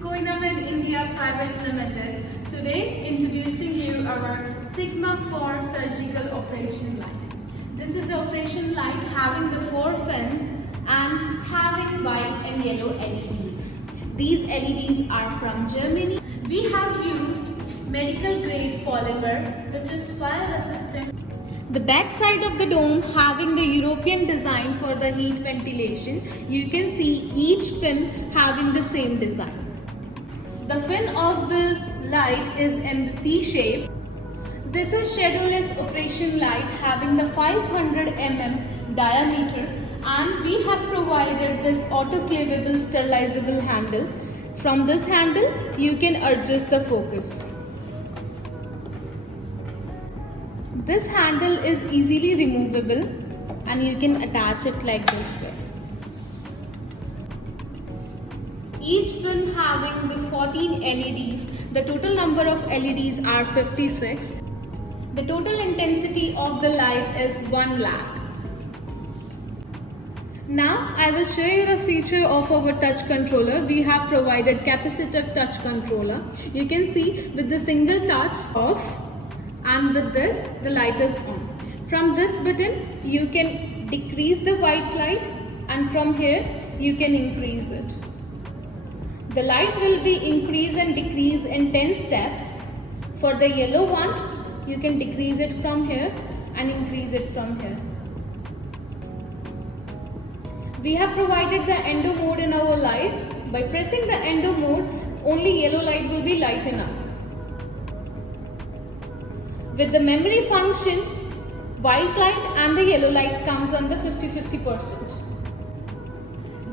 Koinamed India Private Limited. Today introducing you our Sigma 4 surgical operation light. This is the operation light having the 4 fins and having white and yellow LEDs. These LEDs are from Germany. We have used medical grade polymer which is fire resistant. The back side of the dome having the European design for the heat ventilation. You can see each fin having the same design. The fin of the light is in the C shape. This is shadowless operation light having the 500 mm diameter, and we have provided this autoclavable sterilizable handle. From this handle you can adjust the focus. This handle is easily removable and you can attach it like this way. Each fin having the 14 LEDs. The total number of LEDs are 56. The total intensity of the light is 1 lakh. Now I will show you the feature of our touch controller. We have provided capacitive touch controller. You can see with the single touch off, and with this the light is on. From this button you can decrease the white light, and from here you can increase it. The light will be increase and decrease in 10 steps. For the yellow one you can decrease it from here and increase it from here. We have provided the endo mode in our light. By pressing the endo mode, only yellow light will be lighten up. With the memory function, white light and the yellow light comes on the 50-50%.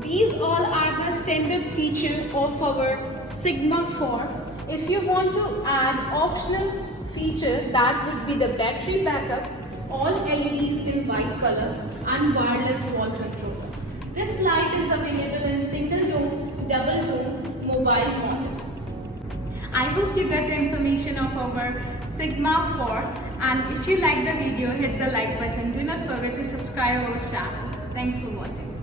These all are the standard feature of our Sigma 4. If you want to add optional feature, that would be the battery backup, all LEDs in white color, and wireless wall controller. This light is available in single dome, double dome, mobile model. I hope you got the information of our Sigma 4, and if you like the video, hit the like button. Do not forget to subscribe our channel. Thanks for watching.